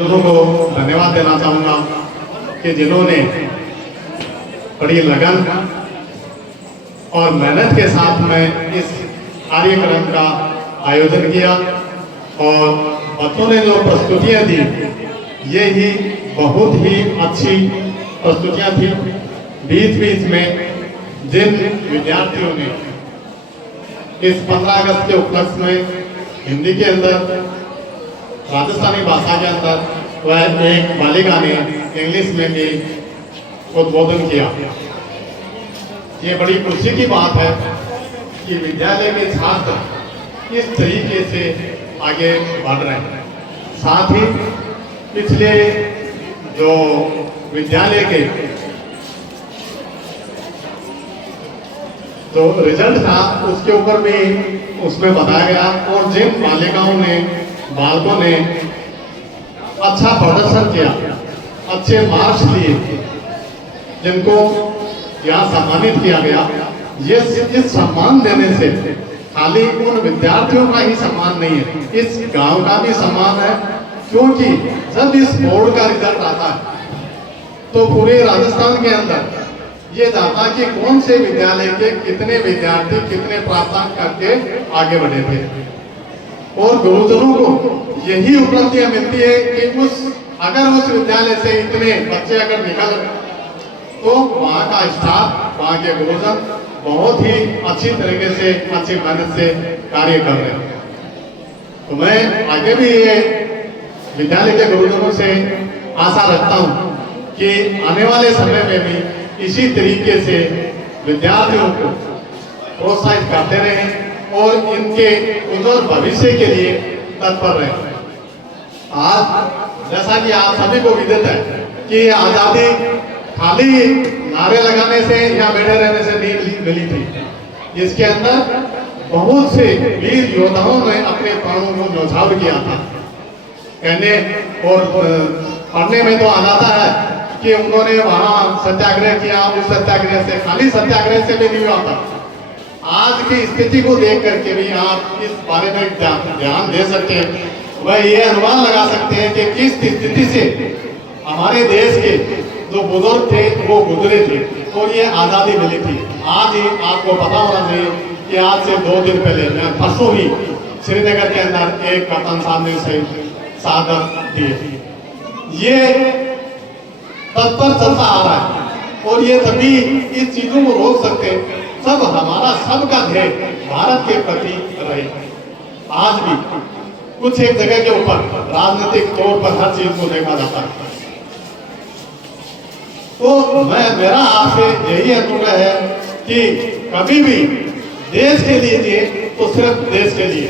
गुरुओं को धन्यवाद देना चाहूँगा कि जिन्होंने बड़ी लगन और मेहनत के साथ में इस कार्यक्रम का आयोजन किया और बच्चों ने जो प्रस्तुतियाँ दी ये ही बहुत ही अच्छी प्रस्तुतियाँ थी। बीच बीच में जिन विद्यार्थियों ने इस 15 अगस्त के उपलक्ष्य में हिंदी के अंदर, राजस्थानी भाषा के अंदर वह एक बालिका ने इंग्लिश में भी उद्बोधन किया। ये बड़ी खुशी की बात है कि विद्यालय के छात्र इस तरीके से आगे बढ़ रहे हैं। साथ ही पिछले जो विद्यालय के जो रिजल्ट था उसके ऊपर भी उसमें बताया गया और जिन बालिकाओं ने, बालकों ने अच्छा प्रदर्शन किया, अच्छे मार्क्स लिए, जिनको यहाँ सम्मानित किया गया, ये इस सम्मान देने से खाली उन विद्यार्थियों का ही सम्मान नहीं है, इस गांव का भी सम्मान है। क्योंकि जब इस बोर्ड का रिजल्ट आता है तो पूरे राजस्थान के अंदर ये जाता कि कौन से विद्यालय के कितने विद्यार्थी कितने प्राप्तांक करके आगे बढ़े थे और गुरुजनों को यही उपलब्धियां मिलती है कि अगर उस विद्यालय से इतने बच्चे अगर निकल तो वहाँ का स्टाफ, वहाँ के गुरुजन बहुत ही अच्छी तरीके से, अच्छी मेहनत से कार्य कर रहे हैं। तो मैं आगे भी ये विद्यालय के गुरुजनों से आशा रखता हूँ कि आने वाले समय में भी इसी तरीके से विद्यार्थियों को प्रोत्साहित करते रहें और इनके उज्जवल भविष्य के लिए तत्पर रहें। आज जैसा कि आप सभी को विदित है कि आजादी खाली नारे लगाने से या बैठे रहने से नहीं मिली थी। इसके अंदर बहुत से वीर योद्धाओं ने अपने प्राणों को न्यौछावर किया था। कहने और पढ़ने में तो आ जाता है कि उन्होंने वहां सत्याग्रह किया, उस सत्याग्रह से, खाली सत्याग्रह से भी नहीं हुआ। आज की स्थिति को देख करके भी आप इस बारे में ध्यान दे सकते हैं। वह ये अनुमान लगा सकते हैं कि किस स्थिति से हमारे देश के जो बुजुर्ग थे वो गुजरे थे और ये आज़ादी मिली थी। आज ही आपको पता होना चाहिए कि आज से 2 दिन पहले, मैं परसों ही श्रीनगर के अंदर एक वतन साहब ने शहादत दी। ये तत्पर चलता आ रहा है और ये तभी इस चीजों को रोक सकते हैं सब हमारा सबका ध्येय भारत के प्रति रहे। आज भी कुछ एक जगह के ऊपर राजनीतिक तौर पर हर चीज को देखा जाता है। तो मेरा आपसे यही अनुरोध है कि कभी भी देश के लिए तो सिर्फ देश के लिए,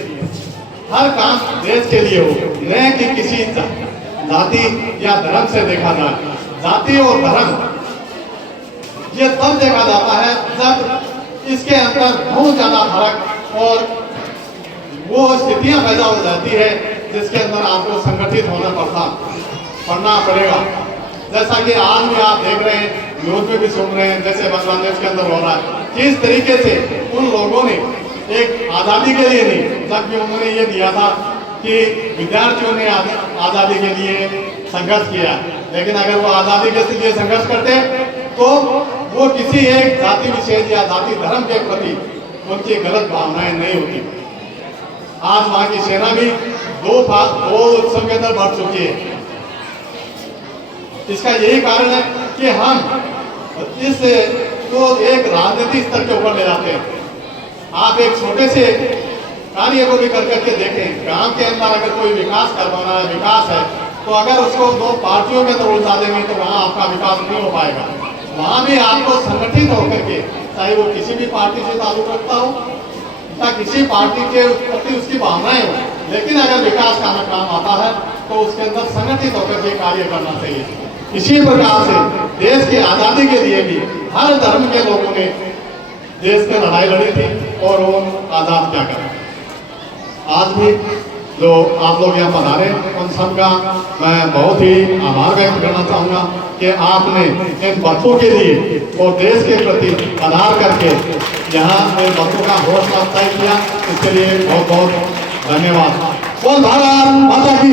हर काम देश के लिए हो, न कि किसी जाति या धर्म से देखा जाए। जाति और धर्म ये तब देखा जाता है जब इसके अंदर बहुत ज्यादा फर्क और वो स्थितियां पैदा हो जाती है जिसके अंदर आपको संगठित पड़ना पड़ेगा। जैसा कि आज भी आप देख रहे हैं, न्यूज में भी सुन रहे हैं, जैसे बांग्लादेश के अंदर हो रहा है, किस तरीके से उन लोगों ने एक आज़ादी के लिए नहीं, जबकि उन्होंने ये दिया था कि विद्यार्थियों ने आज़ादी के लिए संघर्ष किया, लेकिन अगर वो आज़ादी के लिए संघर्ष करते तो वो किसी एक जाति विशेष या जाति धर्म के प्रति उनकी गलत भावनाएं नहीं होती। आज वहाँ की सेना भी दो उत्सव के अंदर बढ़ चुकी है। इसका यही कारण है कि हम इस को एक राजनीतिक स्तर के ऊपर ले जाते हैं। आप एक छोटे से कार्य को भी करके देखें, गांव के अंदर अगर कोई विकास करवाना है, विकास है, तो अगर उसको 2 पार्टियों में तो उलझा देंगे तो वहाँ आपका विकास नहीं हो पाएगा। वहाँ भी आपको संगठित होकर के, चाहे वो किसी भी पार्टी से ताल्लुक रखता हो या किसी पार्टी के प्रति उसकी भावनाएं हो, लेकिन अगर विकास का काम आता है तो उसके अंदर संगठित होकर के कार्य करना चाहिए। इसी प्रकार से देश की आज़ादी के लिए भी हर धर्म के लोगों ने देश में लड़ाई लड़ी थी और वो आज़ाद क्या करें। आज भी जो आप लोग यहाँ पधारे उन सबका मैं बहुत ही आभार व्यक्त करना चाहूँगा कि आपने इन बच्चों के लिए और देश के प्रति आधार करके यहाँ इन बच्चों का हौसला अफजाई किया। इसके लिए बहुत बहुत धन्यवाद। बोल भारत माता की।